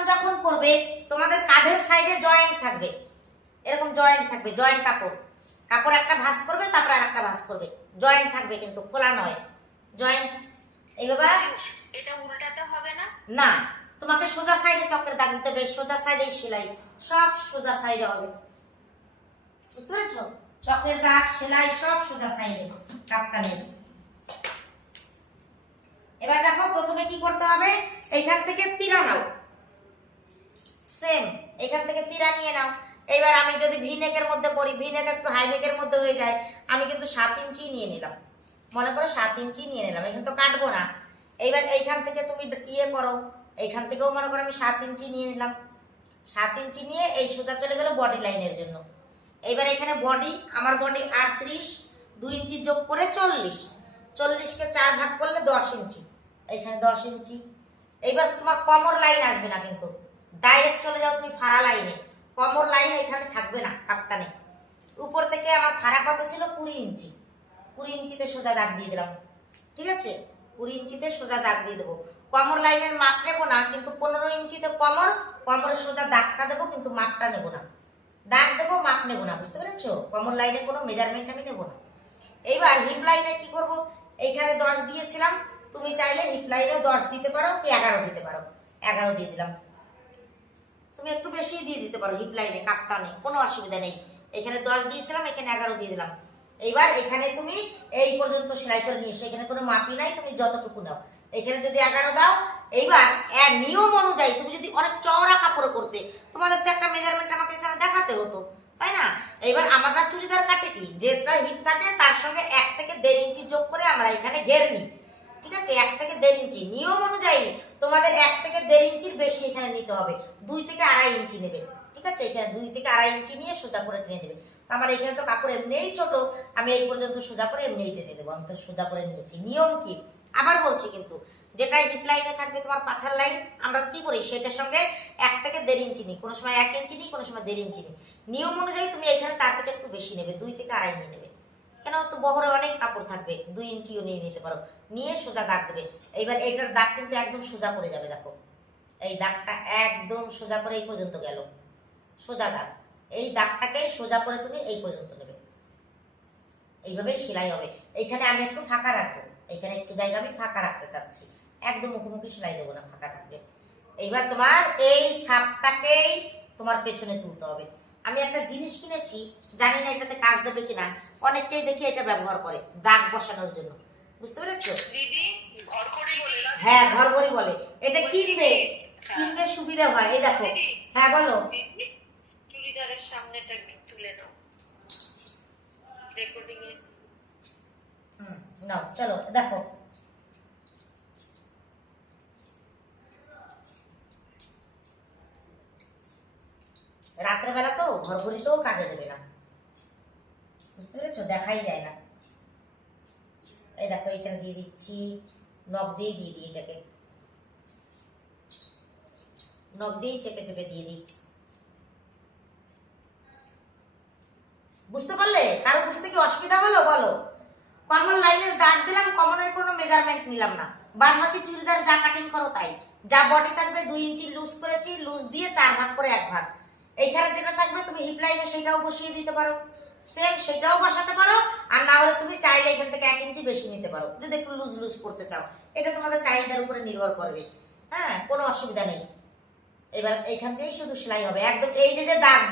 কাতান যখন করবে তোমাদের কাঁধের সাইডে জয়েন্ট থাকবে, এরকম জয়েন্ট থাকবে, জয়েন্ট কাপড়, কাপড় একটা ভাঁজ করবে তারপর আর একটা ভাঁজ করবে, জয়েন্ট থাকবে কিন্তু খোলা নয়, জয়েন্ট। এইভাবে এটা উল্টাতে হবে না? না, তোমাকে সোজা সাইডে চক্রের দাগ দিতে হবে, সোজা সাইডে সেলাই, সব সোজা সাইডে হবে, বুঝতে পেরেছো? চক্রের দাগ সেলাই সব সোজা সাইডে কাপ্তানের। এবার দেখো প্রথমে কি করতে হবে, এইখান থেকে তিরা নাও, সেম এইখান থেকে তিরা নিয়ে নাও। এবার আমি যদি ভি নেকের মধ্যে করি, ভি নেক একটু হাই নেকের মধ্যে হয়ে যায়, আমি কিন্তু 7 ইঞ্চি নিয়ে নিলাম, মনে করো 7 ইঞ্চি নিয়ে নিলাম, এখানে তো কাটবো না। এইবার এইখান থেকে তুমি ইয়ে করো, এইখান থেকেও মনে করো আমি 7 ইঞ্চি নিয়ে নিলাম, 7 ইঞ্চি নিয়ে এই সোজা চলে গেল বডি লাইনের জন্য। এইবার এখানে বডি, আমার বডি 38, 2 ইঞ্চি যোগ করে 40, 40কে 4 ভাগ করলে 10 ইঞ্চি, এইখানে 10 ইঞ্চি। এইবার তোমার কমর লাইন আসবে না, কিন্তু ডাইরেক্ট চলে যাও তুমি ফাড়া লাইনে, কমর লাইন এখানে থাকবে না কাপ্তানে। উপর থেকে আমার ফাড়া কত ছিল, 20 ইঞ্চি, 20 ইঞ্চিতে সোজা দাগ দিয়ে দিলাম, ঠিক আছে? 20 ইঞ্চিতে সোজা দাগ দিয়ে দেবো। কমর লাইনের মাপ নেবো না, কিন্তু 15 ইঞ্চিতে কমর, কমরের সোজা দাগটা দেবো, কিন্তু মাপটা নেবো না, দাগ দেবো মাপ নেবো না, বুঝতে পেরেছো? কমর লাইনে কোনো মেজারমেন্ট আমি নেবো না। এইবার হিপ লাইনে কি করব, এইখানে 10 দিয়েছিলাম, তুমি চাইলে হিপ লাইনেও 10 দিতে পারো, কি 11 দিতে পারো, 11 দিয়ে দিলাম। তুমি একটু বেশি দিয়ে দিতে পারো হিপ লাইনে, কাপ্তানে কোনো অসুবিধা নেই। এখানে 10 দিয়েছিলাম, এখানে 11 দিয়ে দিলাম। এইবার এখানে তুমি এই পর্যন্ত সেলাই করে নিয়ে এসো, এখানে কোনো মাপই নাই, তুমি যতটুকু দাও। এখানে যদি 11 দাও, এইবার এর নিয়ম অনুযায়ী তুমি যদি অনেক চওড়া কাপড় করতে, তোমাদের তো একটা মেজারমেন্ট আমাকে এখানে দেখাতে হতো, তাই না? এইবার আমরা চুড়িদার কাটে কি, যেটা হিপ থাকে তার সঙ্গে 1 থেকে 1.5 ইঞ্চি যোগ করে আমরা এখানে ঘের নিই, ঠিক আছে? 1 থেকে 1.5 ইঞ্চি নিয়ম অনুযায়ী তোমাদের 1 থেকে 1.5 ইঞ্চির বেশি এখানে নিতে হবে, 2 থেকে 2.5 ইঞ্চি নেবে, ঠিক আছে? এখানে 2 থেকে 2.5 ইঞ্চি নিয়ে সোজা করে টেনে দেবে। আমার এখানে তো কাপড় এমনিই ছোট, আমি এই পর্যন্ত সোজা করে এমনিই টেনে দেবো, আমি তো সোজা করে নিয়েছি। নিয়ম কি আবার বলছি, কিন্তু যেটা হিপ লাইনে থাকবে তোমার পাছার লাইন, আমরা কি করি সেটার সঙ্গে 1 থেকে 1.5 ইঞ্চি নিই, কোনো সময় 1 ইঞ্চি নিই, কোনো সময় 1.5 ইঞ্চি নিই। নিয়ম অনুযায়ী তুমি এখানে তার থেকে একটু বেশি নেবে, 2 থেকে 2.5 নিয়ে নেবে, কেন তো বহরে অনেক কাপড় থাকবে, 2 ইঞ্চিও নিয়ে নিতে পারো, নিয়ে সোজা দাগ দেবে। এইবার এইটার দাগ কিন্তু একদম সোজা করে যাবে, দেখো এই দাগটা একদম সোজা করে এই পর্যন্ত গেল, সোজা দাগ, এই দাগটাকে সোজা করে তুমি এই পর্যন্ত নেবে, এইভাবেই সেলাই হবে। এইখানে আমি একটু ফাঁকা রাখবো, এইখানে একটু জায়গা আমি ফাঁকা রাখতে চাচ্ছি, একদম মুখোমুখি সেলাই দেবো না, ফাঁকা থাকবে। এইবার তোমার এই সাপটাকেই তোমার পেছনে তুলতে হবে। আমি একটা জিনিস কিনেছি, জানি না এটাতে কাজ দেবে কিনা, অনেকটাই দেখি এটা ব্যবহার করে দাগ বসানোর জন্য, বুঝতে পেরেছো? দিদি ঘরঘড়ি বলে না? হ্যাঁ ঘরঘড়ি বলে, এটা কিনবে, কিনবে সুবিধা হয়। এই দেখো, হ্যাঁ বলো। দিদি চুড়িদারের সামনেটা একটু তুলে নাও রেকর্ডিং এ। নাও চলো দেখো, রাত্রেবেলা তো ঘরঘড়িতেও কাজে দেবে না, বুঝতে পেরেছো? দেখাই যায় না। এই দেখো এখানে দিয়ে দিচ্ছি, নখ দিয়ে দিয়ে দিই, এটাকে নখ দিয়েই চেপে চেপে দিয়ে দিই, বুঝতে পারলে? কারো বুঝতে কি অসুবিধা হলো বলো? কমন লাইনের দাগ দিলাম, কমনের কোনো মেজারমেন্ট নিলাম না, বাদ বাকি চুড়িদার যা কাটিং করো তাই, যা বডি থাকবে 2 ইঞ্চি লুজ করেছি, লুজ দিয়ে 4 ভাগ করে 1 ভাগ। এইখানে যেটা থাকবে তুমি হিপ লাইনে সেটাও বসিয়ে দিতে পারো, সেম সেটাও বসাতে পারো, আর না হলে তুমি চাইলে এখান থেকে 1 ইঞ্চি বেশি নিতে পারো যদি একটু লুজ লুজ করতে চাও, এটা তোমাদের চাহিদার উপরে নির্ভর করবে, হ্যাঁ কোনো অসুবিধা নেই। এবার এইখান থেকেই শুধু সেলাই হবে, একদম এই যে দাগ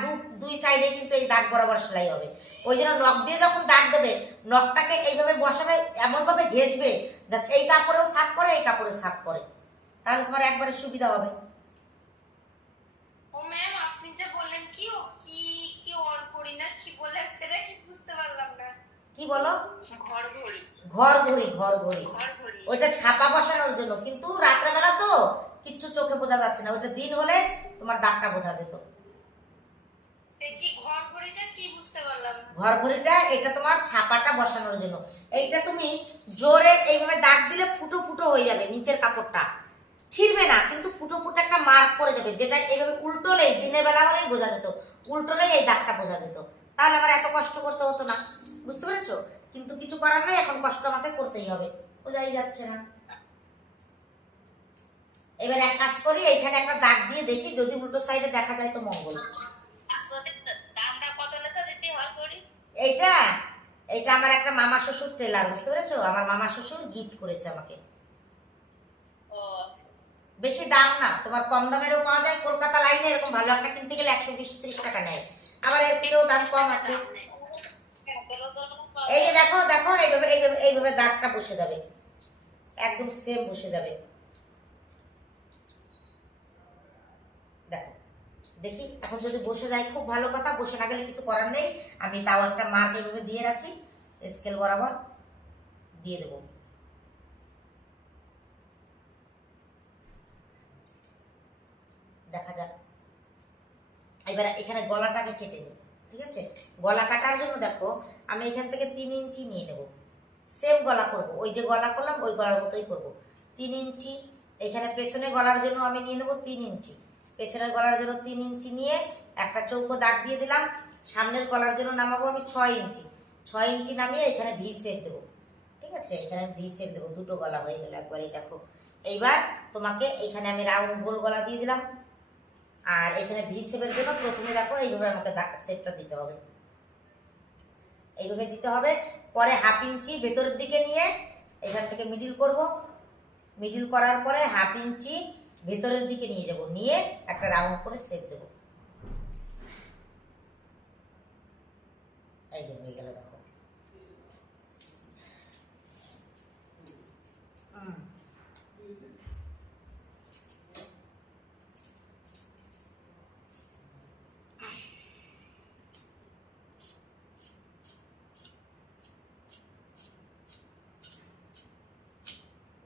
দুই সাইডে কিন্তু এই দাগ বরাবর সেলাই হবে। ওই জন্য নখ দিয়ে যখন দাগ দেবে, নখটাকে এইভাবে বসাবে, এমন ভাবে ঘেঁষবে যাতে এই কাপড়েও সাফ করে, এই কাপড়েও সাফ করে, তাহলে তোমার একবারে সুবিধা হবে। ও ম্যাম আপনি যে বললেন কি ও কি কি অর করি না কি বলে সেটা কি বুঝতে পারলাম না। কি বলো? ঘরঘড়ি। ঘরঘড়ি, ঘরঘড়ি ঘরঘড়ি ওইটা ছাপা বসানোর জন্য, কিন্তু রাত্রেবেলা তো কিচ্ছু চোখে বোঝা যাচ্ছে না, ওইটা দিন হলে তোমার দাগটা বোঝা যেত। এই কি ঘরঘড়িটা কি বুঝতে পারলাম? ঘরঘড়িটা এটা তোমার ছাপাটা বসানোর জন্য, এইটা তুমি জোরে এইভাবে দাগ দিলে ফুটো ফুটো হয়ে যাবে, নিচের কাপড়টা ছিঁড়বে না, কিন্তু ফুটো ফুটো একটা মার্ক পড়ে যাবে, যেটা এইভাবে উল্টোলেই দিনের বেলা হলেই বোঝা যেত, উল্টোলেই এই দাগটা বোঝা যেত, তাহলে আবার এত কষ্ট করতে হতো না, বুঝতে পেরেছো? কিন্তু কিছু করার নেই, এখন কষ্ট আমাকে করতেই হবে, বোঝাই যাচ্ছে না। এবার এক কাজ করি, এইখানে একটা দাগ দিয়ে দেখি, যদি উল্টো সাইডে দেখা যায় তো মঙ্গল। দামটা কত লেছে দিতে হয় করি? এইটা এইটা আমার একটা মামা শ্বশুর টেলার, বুঝতে পেরেছো? আমার মামা শ্বশুর গিফট করেছে আমাকে। ও বেশি দাম না, তোমার কম দামেরও পাওয়া যায়, কলকাতা লাইনে এরকম ভালো একটা কিনতে গেলে 120-30 টাকা নেয়, আবার এর থেকেও দাম কম আছে। এই যে দেখো দেখো, এইভাবে এইভাবে এইভাবে দাগটা বসে যাবে, একদম সেম বসে যাবে। দেখো, দেখি এখন যদি বসে যায় খুব ভালো কথা, বসে না গেলে কিছু করার নেই, আমি তাও একটা মার্ক এভাবে দিয়ে রাখি, স্কেল বরাবর দিয়ে দেবো। দেখা যাক। এবার এখানে গলাটাকে কেটে নিই, ঠিক আছে? গলা কাটার জন্য দেখো আমি এখান থেকে 3 ইঞ্চি নিয়ে নেব, সেম গলা করব, ওই যে গলা করলাম ওই গলার মতোই করব। 3 ইঞ্চি এখানে পেছনে গলার জন্য আমি নিয়ে নেব 3 ইঞ্চি, পেছনের গলার জন্য 3 ইঞ্চি নিয়ে একটা চৌকো দাগ দিয়ে দিলাম। সামনের গলার জন্য নামাবো আমি 6 ইঞ্চি, 6 ইঞ্চি নামিয়ে এখানে ভি শেপ দেবো, ঠিক আছে? এখানে ভি শেপ দেবো, দুটো গলা হয়ে গেল একবারেই। দেখো এইবার তোমাকে এখানে আমি রাউন্ড গোল গলা দিয়ে দিলাম, আর এখানে ভি শেপের জন্য প্রথমে দেখো এইভাবে আমাকে শেপটা দিতে হবে, এইভাবে দিতে হবে। পরে 1/2 ইঞ্চি ভেতরের দিকে নিয়ে এখান থেকে মিডিল করব, মিডিল করার পরে 1/2 ইঞ্চি ভেতরের দিকে নিয়ে যাব, নিয়ে একটা রাউন্ড করে শেপ দেব। এই যে হয়ে গেল, দেখো।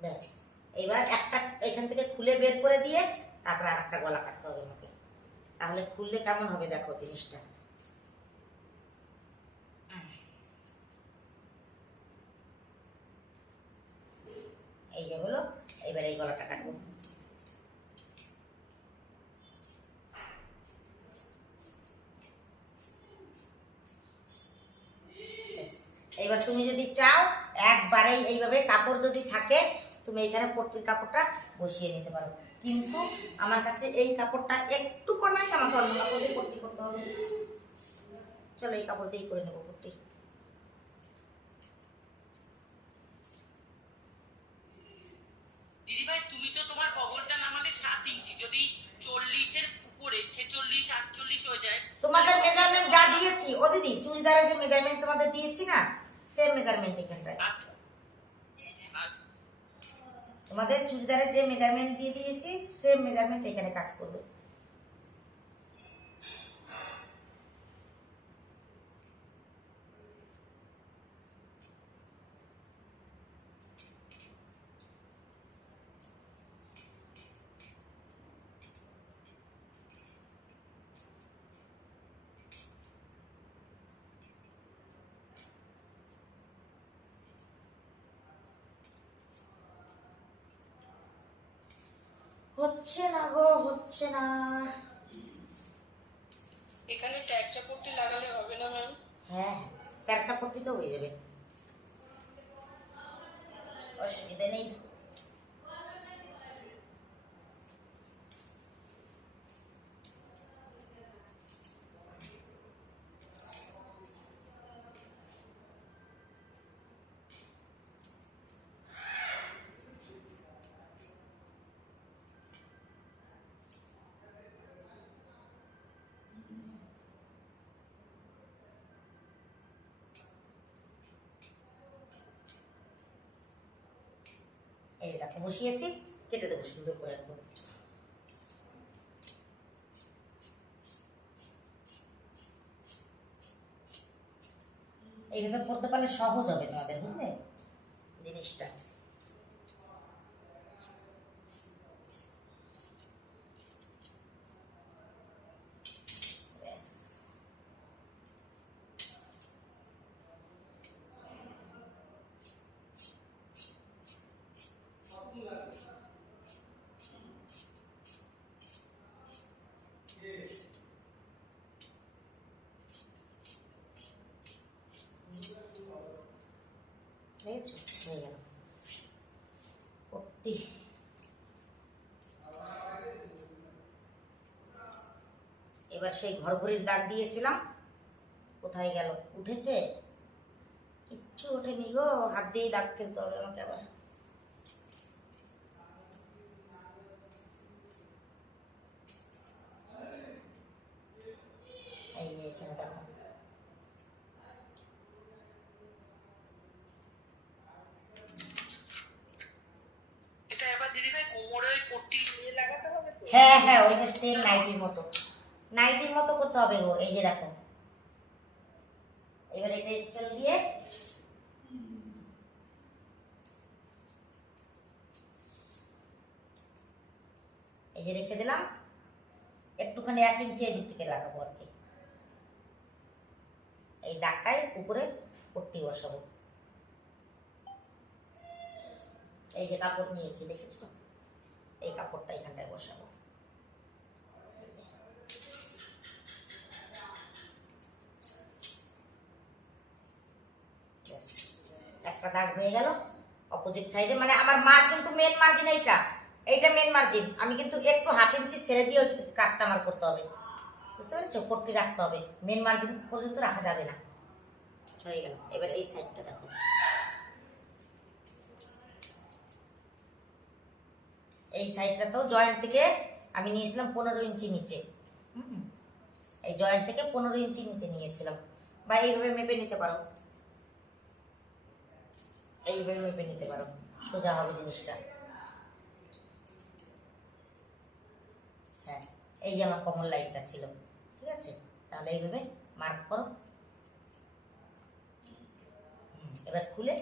ব্যাস, এবার একটা এখান থেকে খুলে বের করে দিয়ে তারপর আর একটা গলা কাটতে হবে আমাকে, তাহলে খুললে কেমন হবে দেখো জিনিসটা। এই যে হলো, এবার এই গলাটা কাটবো। এইবার তুমি যদি চাও একবারেই এইভাবে কাপড় যদি থাকে তুমি এখানে পট্টির কাপড়টা বসিয়ে নিতে পারো, কিন্তু আমার কাছে এই কাপড়টা একটু কোনাই, আমাকে অন্য কাপড় দিয়ে পট্টি করতে হবে। চলো এই কাপড় দিয়েই করে নেবো পট্টি। দিদিভাই তুমি তো তোমার বগলটা নামালে 7 ইঞ্চি, যদি 40-এর উপরে 46-48 হয়ে যায়, তোমাদের মেজারমেন্ট যা দিয়েছি ও দিদি, চুড়িদারের যে মেজারমেন্ট তোমাদের দিয়েছি না, সেম মেজারমেন্ট এখানটায়। আচ্ছা তোমাদের চুড়িদারের যে মেজারমেন্ট দিয়ে দিয়েছি সেম মেজারমেন্ট এখানে কাজ করবে। হচ্ছে না গো, হচ্ছে না। এখানে ট্যাগচা পট্টি লাগালে হবে না ম্যাম? হ্যাঁ, তেরচা পট্টি তো হয়ে যাবে, অসুবিধা নেই। এই দেখো বসিয়েছি, কেটে দেবো সুন্দর করে একদম। এইভাবে করতে পারলে সহজ হবে তোমাদের, বুঝলে জিনিসটা। ব্যাস, দেখেছো হয়ে গেল পট্টি। এবার সেই ঘরঘড়ির দাগ দিয়েছিলাম, কোথায় গেল? উঠেছে? কিচ্ছু ওঠেনি গো, হাত দিয়েই দাগ ফেলতে হবে আমাকে আবার। এই যে এখানে দেখো, এটা এবার দিদিভাই কোমরে ওই পট্টি দিয়ে লাগাতে হবে তো? হ্যাঁ হ্যাঁ, ওই যে সেম নাইটির মতো, নাইটির মতো করতে হবে গো। এই যে দেখো, এবার এটা স্কেল দিয়ে এই যে রেখে দিলাম, একটুখানি 1 ইঞ্চি এদিক থেকে লাগাবো আর কি। এই দাগটাই উপরে পট্টি বসাবো। এই যে কাপড় নিয়েছি দেখেছো, এই কাপড়টা এখানটায় বসাবো। ব্যাস, একটা দাগ হয়ে গেল অপোজিট সাইডে। মানে আমার মার কিন্তু মেন মার্জিন এইটা, এইটা মেন মার্জিন। আমি কিন্তু একটু 1/2 ইঞ্চি ছেড়ে দিয়ে কাজটা আমার করতে হবে, বুঝতে পেরেছো? পট্টি রাখতে হবে, মেন মার্জিন পর্যন্ত রাখা যাবে না। হয়ে গেল। এবার এই সাইডটা দেখো, এই সাইডটাতেও জয়েন্ট থেকে আমি নিয়েছিলাম 15 ইঞ্চি নিচে। এই জয়েন্ট থেকে 15 ইঞ্চি নিচে নিয়েছিলাম, বা এইভাবে মেপে নিতে পারো, এইভাবে মেপে নিতে পারো, সোজা হবে জিনিসটা। হ্যাঁ, এই যে আমার কমন লাইনটা ছিল, ঠিক আছে? তাহলে এইভাবে মার্ক করো। এবার খুলে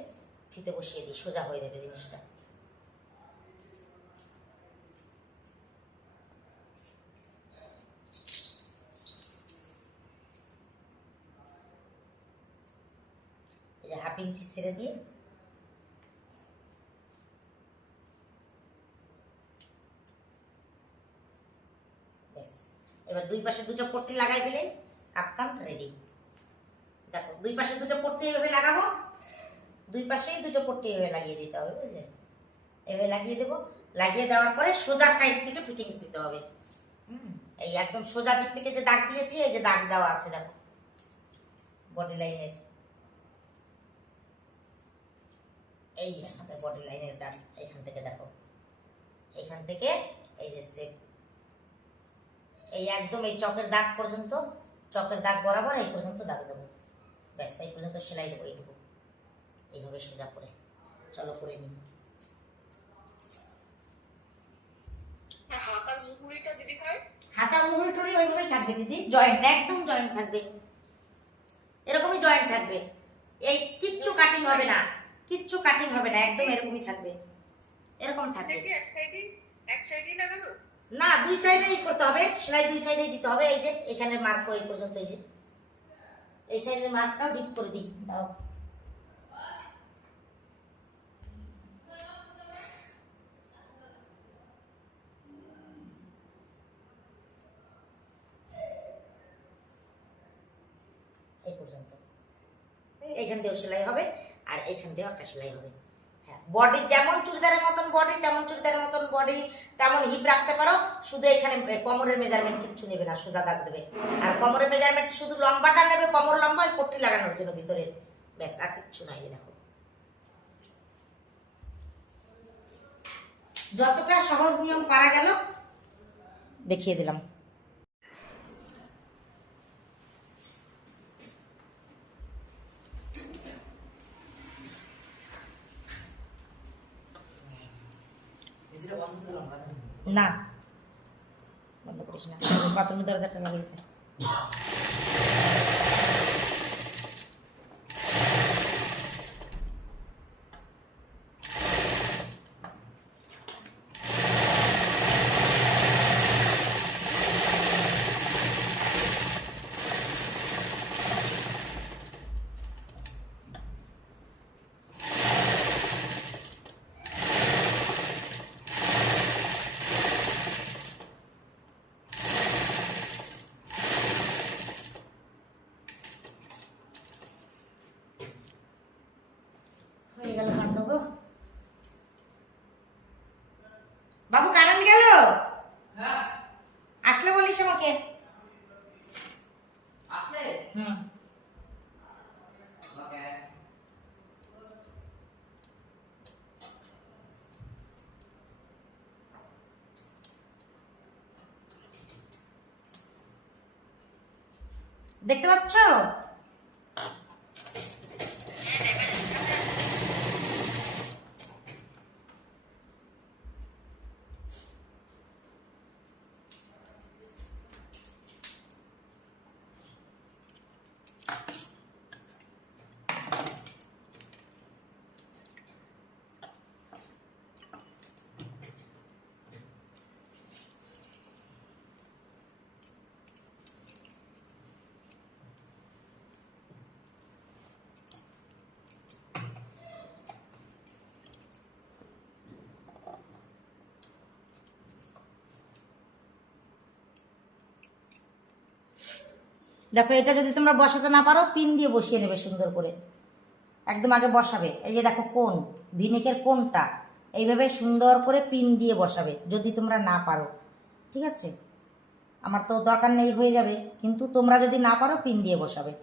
ফিতে বসিয়ে দিই, সোজা হয়ে যাবে জিনিসটা। এই যে 1/2 ইঞ্চি ছেড়ে দিয়ে ব্যাস। এবার দুই পাশে দুটো পট্টি লাগাই দিলেই কাপ্তান রেডি। দেখো, দুই পাশে দুটো পট্টি এভাবে লাগাবো, দুই পাশেই দুটো পট্টি এভাবে লাগিয়ে দিতে হবে, বুঝলে? এভাবে লাগিয়ে দেবো। লাগিয়ে দেওয়ার পরে সোজা সাইড থেকে ফিটিংস দিতে হবে। এই একদম সোজা দিক থেকে যে দাগ দিয়েছি, এই যে দাগ দেওয়া আছে দেখো বডি লাইনের, এই আমাদের বডি লাইনের দাগ। এখান থেকে দেখো, এখান থেকে এই যে সেপ, এই একদম এই চকের দাগ পর্যন্ত, চকের দাগ বরাবর এই পর্যন্ত দাগ দেবো। ব্যাস, এই পর্যন্ত সেলাই দেবো এইটুকু, এইভাবে সোজা করে। চলো করে নিই। হাতার মুহুরিটা দিদিভাই? হাতার মুহুরি টুরি ওইভাবেই থাকবে দিদি, জয়েন্ট, একদম জয়েন্ট থাকবে, এরকমই জয়েন্ট থাকবে। এই কিচ্ছু কাটিং হবে না, কিচ্ছু কাটিং হবে না, একদম এরকমই থাকবে, এরকম থাকবে। দেখি এক সাইডই লাগানো? না, দুই সাইডেই করতে হবে, সেলাই দুই সাইডেই দিতে হবে। এই যে এখানে মার্ক এই পর্যন্ত, এই যে এই সাইডের মার্কটাও ডিপ করে দিই, দাও। এই পর্যন্ত এইখান দিয়েও সেলাই হবে, আর এইখান দিয়েও একটা সেলাই হবে। হ্যাঁ, বডি যেমন চুড়িদারের মতন বডি, তেমন চুড়িদারের মতন বডি, তেমন হিপ রাখতে পারো। শুধু এখানে কোমরের মেজারমেন্ট কিচ্ছু নেবে না, সোজা দাগ দেবে। আর কোমরের মেজারমেন্ট শুধু লম্বাটা নেবে, কোমর লম্বা, ওই পট্টি লাগানোর জন্য ভিতরের, ব্যাস, আর কিচ্ছু নাই। দেখো যতটা সহজ নিয়ম পারা গেল দেখিয়ে দিলাম। না, বন্ধ করিস না, বাথরুমের দরজাটা লাগিয়ে দিতে। দেখতে পাচ্ছ? দেখো, এটা যদি তোমরা বসাতে না পারো পিন দিয়ে বসিয়ে নেবে সুন্দর করে। একদম আগে বসাবে, এই যে দেখো কোণ, ভিনেকের কোণটা এইভাবে সুন্দর করে পিন দিয়ে বসাবে যদি তোমরা না পারো। ঠিক আছে, আমার তো দরকার নেই, হয়ে যাবে, কিন্তু তোমরা যদি না পারো পিন দিয়ে বসাবে।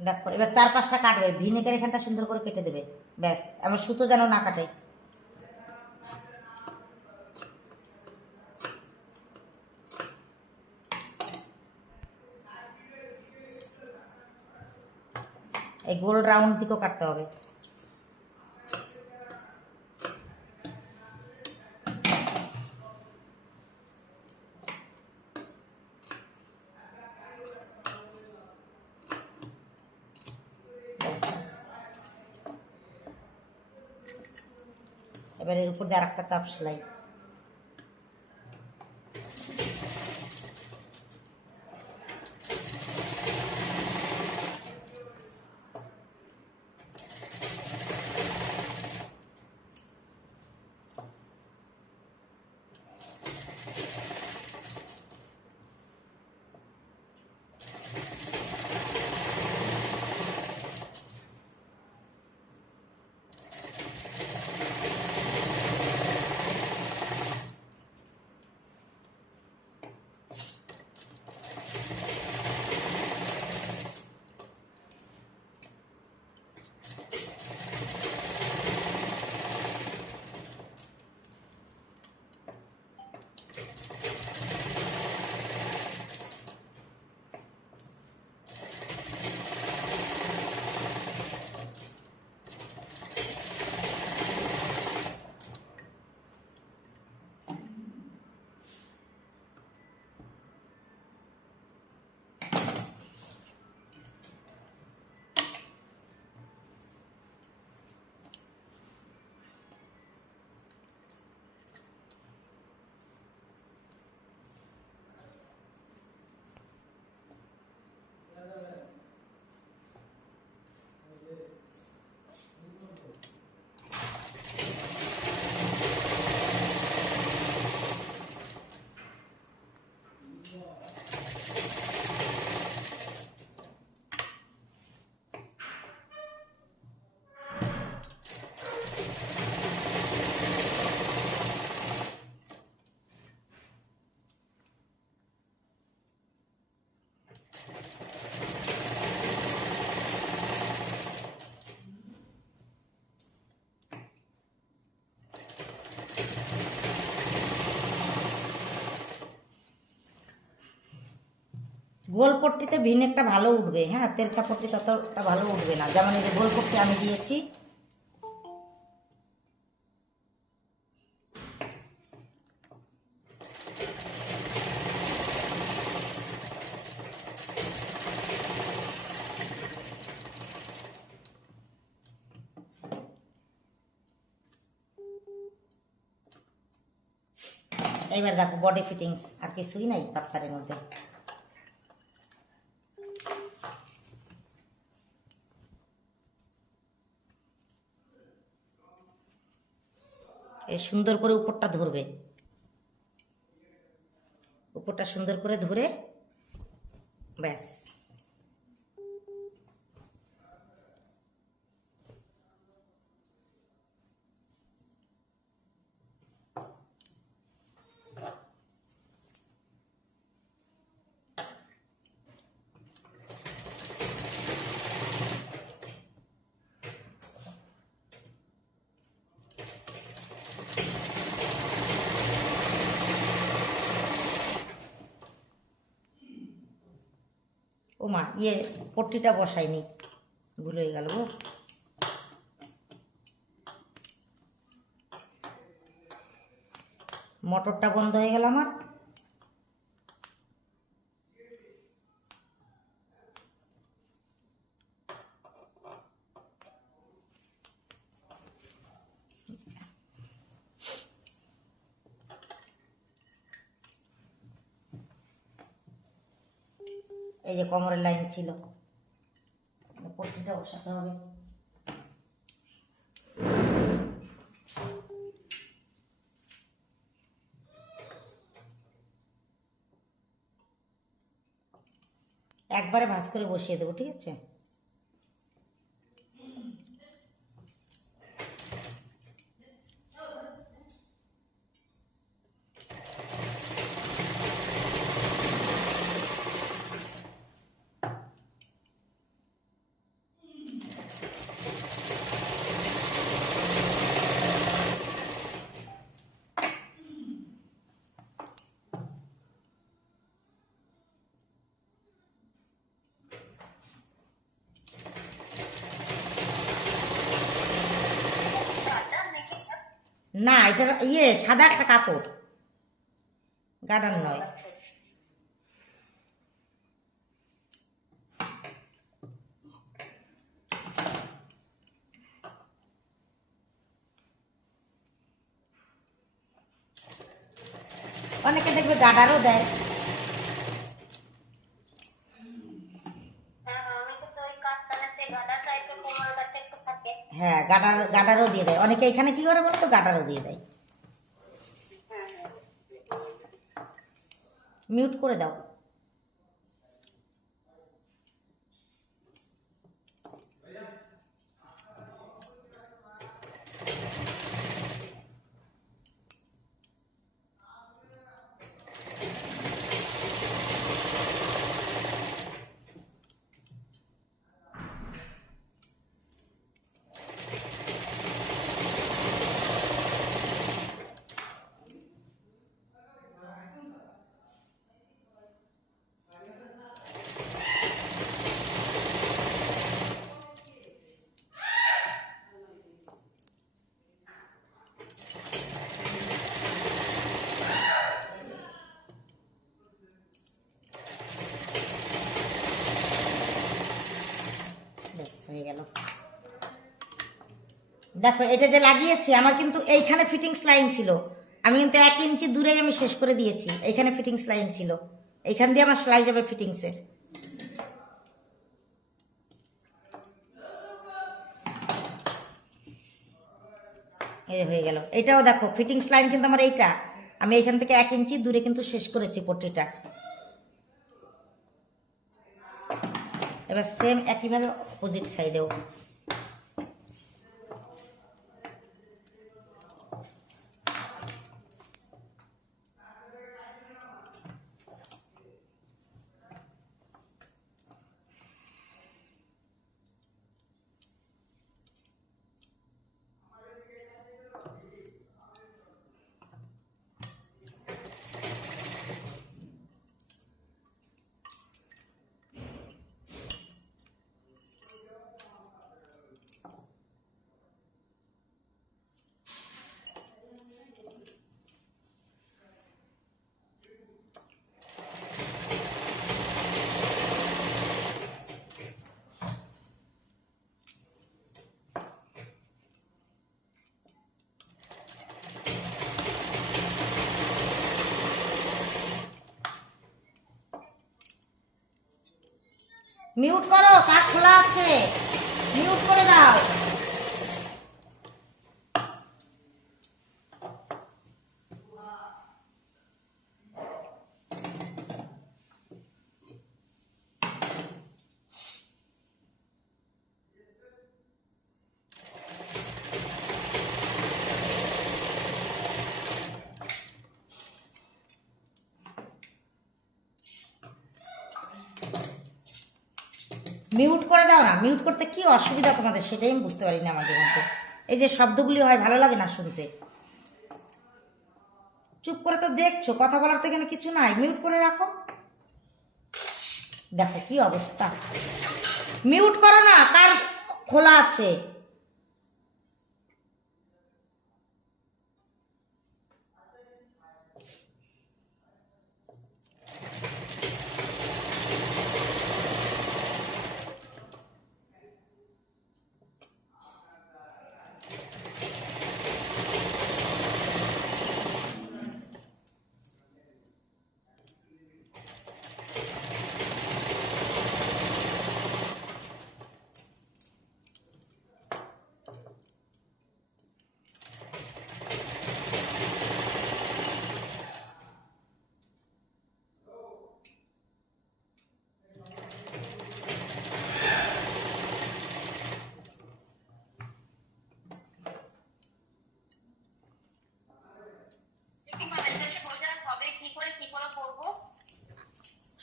দেখো, এবার 4-5টা কাটবে, ভিনেকের এখানটা সুন্দর করে কেটে দেবে, ব্যাস। এবার সুতো যেন না কাটে। এই গোল রাউন্ড দিকেও কাটতে হবে। এবার এর উপর দিয়ে আর একটা চাপ সেলাই। গোল পট্টিতে ভিনেকটা ভালো উঠবে, হ্যাঁ, তেলচা পট্টি ততটা ভালো উঠবে না। যেমন এই যে গোল পট্টি আমি দিয়েছি, এইবার দেখো বডি ফিটিংস আর কিছুই নাই পাত্তারের মধ্যে। এই সুন্দর করে উপরটা ধরবে, উপরটা সুন্দর করে ধরে ব্যাস। ও মা, পট্টিটা বসাইনি, ভুল হয়ে গেল গো। মোটরটা বন্ধ হয়ে গেল আমার। এই যে কোমরের লাইন ছিল, পট্টিটা বসাতে হবে। একবারে ভাঁজ করে বসিয়ে দেবো, ঠিক আছে। না, এটা সাদা একটা কাপড়, গার্ডার নয়। অনেকে দেখবে গার্ডারও দেয়। হ্যাঁ, গার্ডারও দিয়ে দেয় অনেকে। এখানে কি করে বলো তো, গার্ডারও দিয়ে দেয়। মিউট করে দাও। হয়ে গেল। দেখো এটা যে লাগিয়েছি, আমার কিন্তু এইখানে ফিটিংস লাইন ছিল, আমি কিন্তু 1 ইঞ্চি দূরেই আমি শেষ করে দিয়েছি। এইখানে ফিটিংস লাইন ছিল, এইখান দিয়ে আমার সেলাই যাবে ফিটিংসের। এই হয়ে গেল। এটাও দেখো ফিটিংস লাইন কিন্তু আমার এইটা, আমি এইখান থেকে 1 ইঞ্চি দূরে কিন্তু শেষ করেছি পট্টিটা। এবার সেম একইভাবে অপোজিট সাইডেও। মিউট করো, কাজ খোলা আছে, মিউট করে দাও। মিউট করে দাও না, মিউট করতে কি অসুবিধা তোমাদের সেটাই আমি বুঝতে পারি না আমাদের মধ্যে। এই যে শব্দগুলি হয় ভালো লাগে না শুনতে। চুপ করে তো দেখছো, কথা বলার তো এখানে কিছু নাই, মিউট করে রাখো। দেখো কি অবস্থা, মিউট করো না, কার খোলা আছে।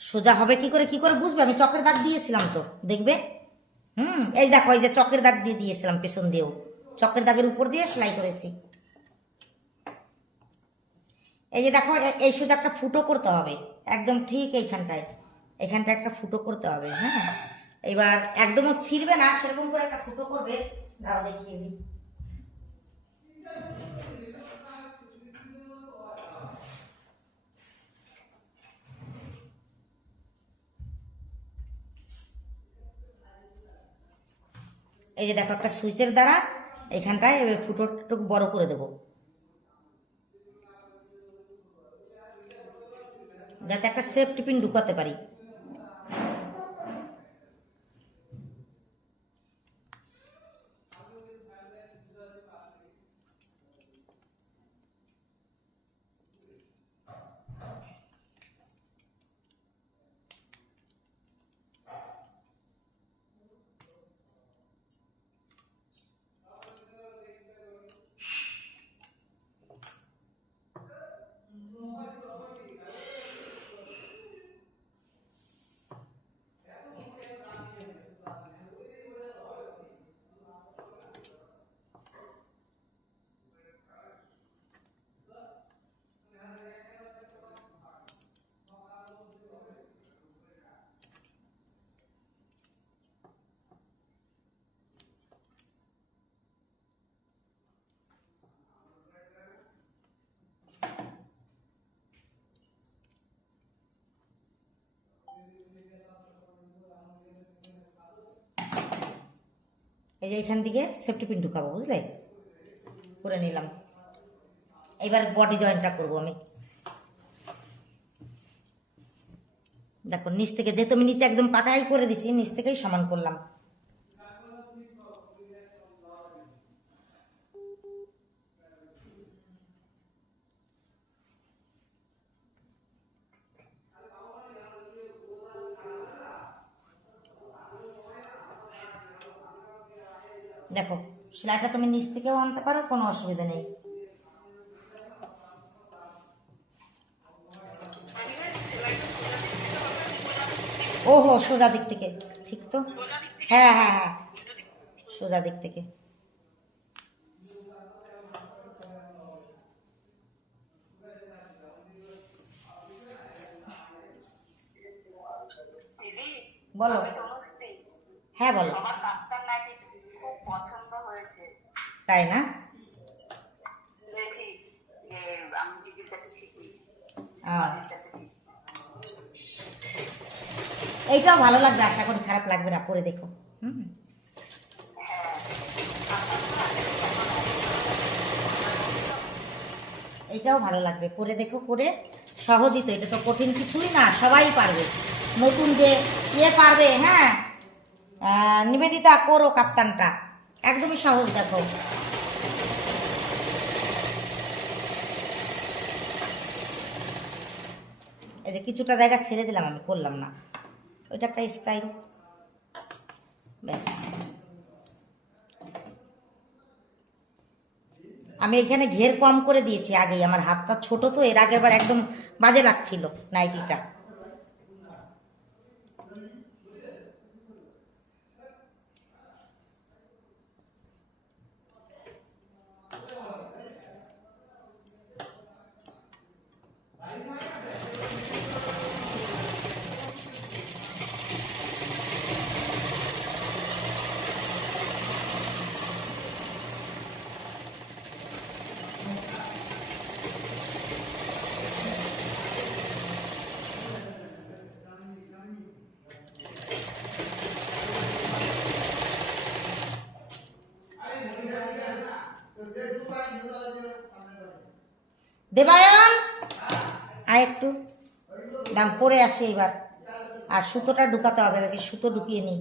সোজা হবে কি করে বুঝবে? আমি চকের দাগ দিয়েছিলাম তো, দেখবে। এই দেখো, এই যে চকের দাগ দিয়ে দিয়েছিলাম, পেছন দিয়েও চকের দাগের উপর দিয়ে সেলাই করেছি। এই যে দেখো, এই সোজা একটা ফুটো করতে হবে একদম ঠিক এইখানটায়, এখানটা একটা ফুটো করতে হবে। হ্যাঁ, এবার একদমও ছিঁড়বে না, সেরকম করে একটা ফুটো করবে। দাও দেখিয়ে দিই। এই যে দেখো, একটা সুইচের দ্বারা এখানটায় ফুটোটুকু বড় করে দেবো, যাতে একটা সেফটি পিন ঢুকাতে পারি। এই যে এখান থেকে সেফটি পিন ঢুকাবো, বুঝলে, করে নিলাম। এবার বডি জয়েন্টটা করবো আমি। দেখো, নিচ থেকে যেহেতু আমি নিচে একদম পাকাই করে দিছি, নিচ থেকেই সমান করলাম। দেখো, সেলাইটা তুমি নিচ থেকেও আনতে পারো, কোনো অসুবিধা নেই। ওহো, সোজা দিক থেকে, ঠিক তো। হ্যাঁ হ্যাঁ হ্যাঁ, সোজা দিক থেকে। দিদি, বলো। আমি তনুশ্রী। হ্যাঁ বলো। আমার কাজটা নাকি খুব পছন্দ হয়েছে। তাই না? দেখি যে আমি দিদির কাছে শিখি, আহ, দিদির কাছে শিখি। এইটাও ভালো লাগবে, আশা করি খারাপ লাগবে না, পরে দেখো। এইটাও ভালো লাগবে, পরে দেখো, করে সহজই তো, এটা তো কঠিন কিছুই না, সবাই পারবে। নতুন যে পারবে, হ্যাঁ। নিবেদিতা করো কাপ্তানটা, একদমই সহজ। দেখো এই যে কিছুটা জায়গা ছেড়ে দিলাম, আমি করলাম না, ওইটা একটা স্টাইল। ব্যাস, আমি এখানে ঘের কম করে দিয়েছি আগেই, আমার হাতটা ছোট তো, এর আগে আবার একদম বাজে লাগছিল নাইটিটা। দেবায়ন আয় একটু, দাম পরে আসি এবার। আর সুতোটা ঢুকাতে হবে, আগে সুতো ঢুকিয়ে নিই।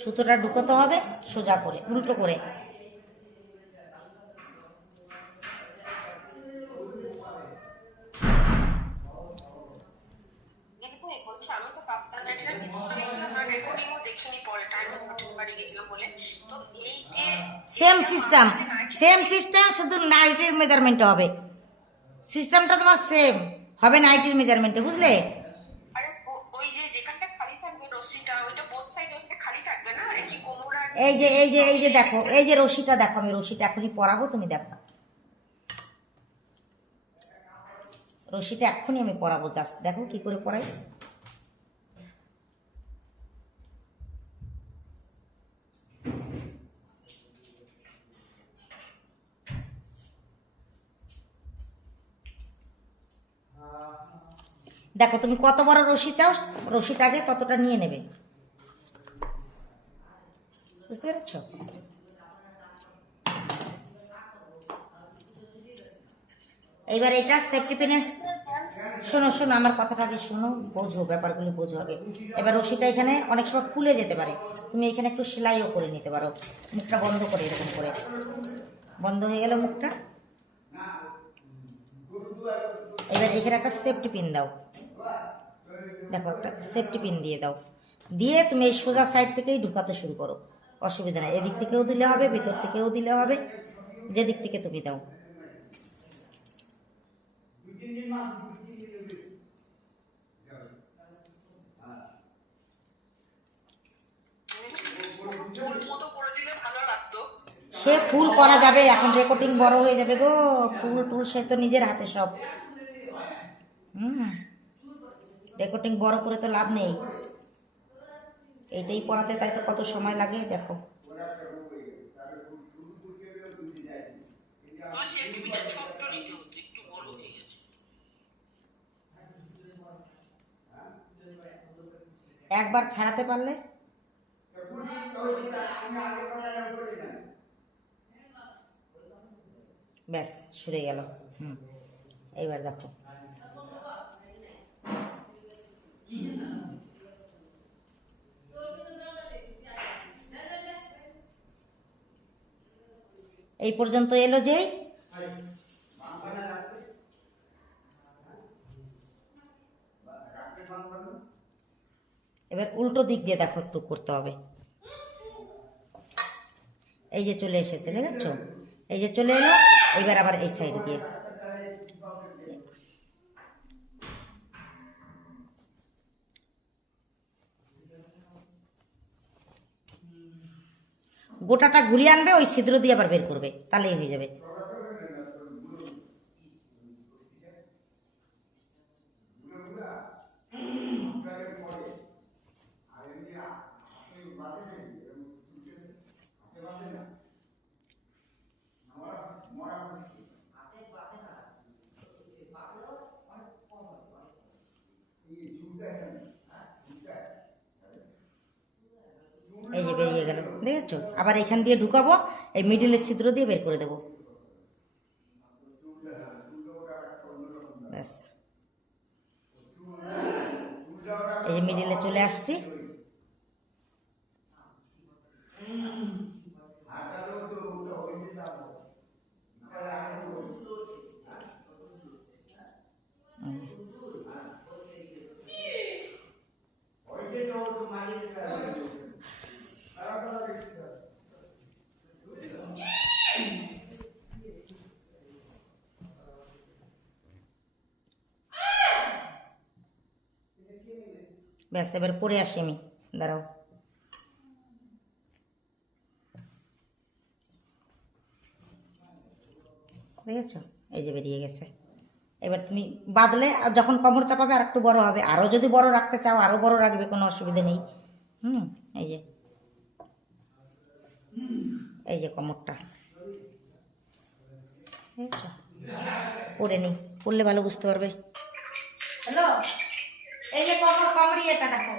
সুতোটা ঢুকাতে হবে সোজা করে, উল্টো করে। দিদিভাই বলছি, আমি তো কাপ্তান নাইটিটা মিস করে গেছিলাম আর রেকর্ডিংও দেখিনি পরে, টাইম বাড়ি গেছিলাম বলে। তো এই যে সেম সিস্টেম, শুধু নাইটের মেজারমেন্টে হবে। সিস্টেমটা তোমার সেম হবে নাইটের মেজারমেন্টে, বুঝলে? আরে ওই যে যেখানটা খালি থাকবে রশ্মিটা, ওইটা বোথ সাইড ওইটা খালি থাকবে না, কি কোমর আর এই যে দেখো, এই যে রশিটা দেখো, আমি রশিটা এখনই পরাবো, তুমি দেখো। রশিটা এখনই আমি পরাবো, জাস্ট দেখো কি করে পরাই। দেখো তুমি কত বড় রশি চাও, রশিটাকে ততটা নিয়ে নেবে, বুঝতে পেরেছ? এইবার এটা সেফটি পিনের, শোনো শোনো আমার কথাটা আগে শোনো, বোঝো ব্যাপারগুলি, বোঝো আগে। এবার রশিটা এখানে অনেক সময় খুলে যেতে পারে, তুমি এখানে একটু সেলাইও করে নিতে পারো, মুখটা বন্ধ করে, এরকম করে। বন্ধ হয়ে গেল মুখটা। এবার এখানে একটা সেফটি পিন দাও, দেখো একটা সেফটি পিন দিয়ে দাও, দিয়ে তুমি এই সোজা সাইড থেকেই ঢুকাতে শুরু করো, অসুবিধা নাই। এদিক থেকেও দিলে হবে, ভিতর থেকেও দিলে হবে, যেদিক থেকে তুমি দাও। মতো করে দিলে ভালো লাগতো। সে ফুল করা যাবে, এখন রেকর্ডিং বড় হয়ে যাবে গো, ফুল টুল সে তো নিজের হাতে সব। রেকর্ডিং বড় করে তো লাভ নেই, এইটাই পড়াতে তাই তো কত সময় লাগে দেখো। তোমার সেফটি পিনটা ছোট্ট নিতে হতো, একটু বড় হয়ে গেছে। একবার ছাড়াতে পারলে, ব্যাস সরে গেল। এইবার দেখো, এই পর্যন্ত এলো যেই, এবার উল্টো দিক দিয়ে দেখো, একটু করতে হবে। এই যে চলে এসেছে, দেখেছো? এই যে চলে এলো, এইবার আবার এই সাইড দিয়ে। গোটাটা ঘুরিয়ে আনবে, ওই ছিদ্র দিয়ে আবার বের করবে, তাহলেই হয়ে যাবে। এই যে বেরিয়ে গেল, দেখেছো? আবার এখান দিয়ে ঢুকাবো, এই মিডিলের ছিদ্র দিয়ে বের করে দেবো। ব্যাস, এই যে মিডিলে চলে আসছি। ব্যাস, এবার পরে আসি আমি, দাঁড়াও। দেখেছো? এই যে বেরিয়ে গেছে। এবার তুমি বাঁধলে যখন কোমর চাপাবে আর একটু বড় হবে, আরও যদি বড় রাখতে চাও আরও বড় রাখবে, কোনো অসুবিধা নেই। এই যে, এই যে কোমরটা, দেখেছো? পরে নিই, পরলে ভালো বুঝতে পারবে। হ্যালো, এই যে কোমর, কোমরই এটা দেখো,